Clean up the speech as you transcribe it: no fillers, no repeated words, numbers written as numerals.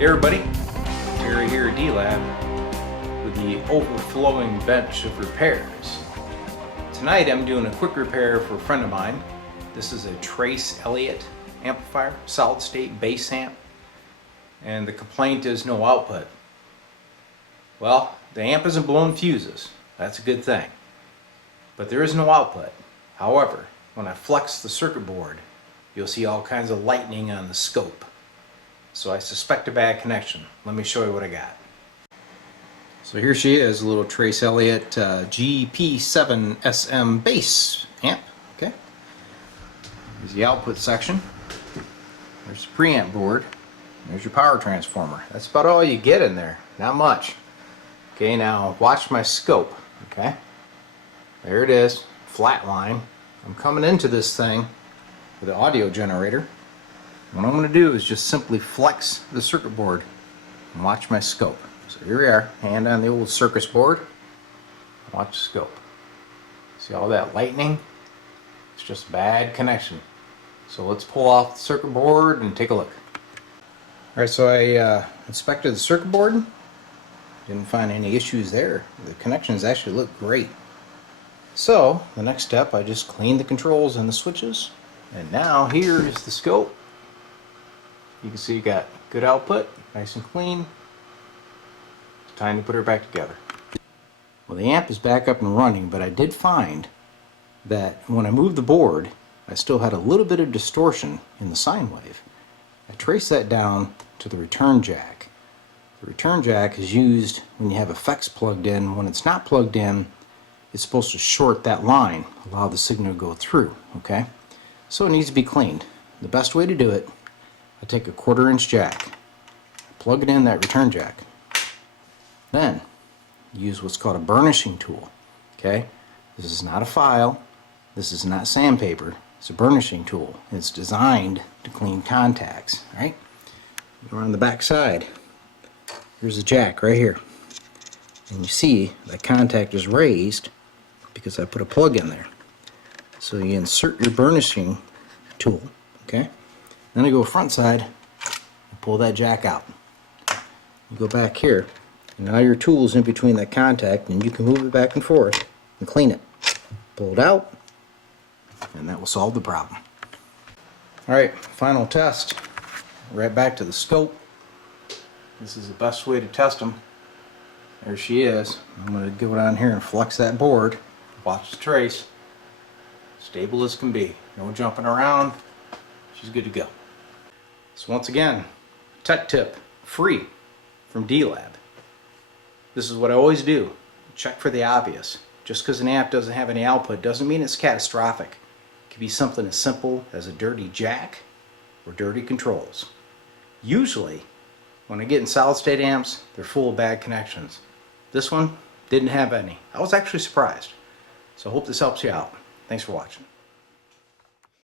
Hey everybody, Terry here at D-Lab with the overflowing bench of repairs. Tonight I'm doing a quick repair for a friend of mine. This is a Trace Elliot amplifier, solid state bass amp, and the complaint is no output. Well, the amp isn't blowing fuses, that's a good thing, but there is no output. However, when I flex the circuit board, you'll see all kinds of lightning on the scope. So I suspect a bad connection. Let me show you what I got. So here she is, a little Trace Elliot GP7SM bass amp. Okay. Here's the output section. There's the preamp board. There's your power transformer. That's about all you get in there. Not much. Okay, now watch my scope. Okay. There it is. Flat line. I'm coming into this thing with the audio generator. What I'm going to do is just simply flex the circuit board and watch my scope. So here we are, hand on the old circus board. Watch the scope. See all that lightning? It's just a bad connection. So let's pull off the circuit board and take a look. Alright, so I inspected the circuit board. Didn't find any issues there. The connections actually look great. So the next step, I just cleaned the controls and the switches. And now here is the scope. You can see you got good output, nice and clean. It's time to put her back together. Well, the amp is back up and running, but I did find that when I moved the board, I still had a little bit of distortion in the sine wave. I traced that down to the return jack. The return jack is used when you have effects plugged in. When it's not plugged in, it's supposed to short that line, allow the signal to go through, okay? So it needs to be cleaned. The best way to do it, I take a 1/4-inch jack, plug it in that return jack, then use what's called a burnishing tool. Okay, this is not a file, this is not sandpaper, it's a burnishing tool. It's designed to clean contacts. All right, go on the back side. Here's the jack right here, and you see that contact is raised because I put a plug in there. So you insert your burnishing tool. Okay. Then I go front side and pull that jack out. You go back here, and now your tool's in between that contact, and you can move it back and forth and clean it. Pull it out, and that will solve the problem. Alright, final test. Right back to the scope. This is the best way to test them. There she is. I'm going to go down here and flex that board. Watch the trace. Stable as can be. No jumping around. She's good to go. So once again, tech tip, free from D-Lab. This is what I always do. Check for the obvious. Just because an amp doesn't have any output doesn't mean it's catastrophic. It could be something as simple as a dirty jack or dirty controls. Usually, when I get in solid state amps, they're full of bad connections. This one didn't have any. I was actually surprised. So I hope this helps you out. Thanks for watching.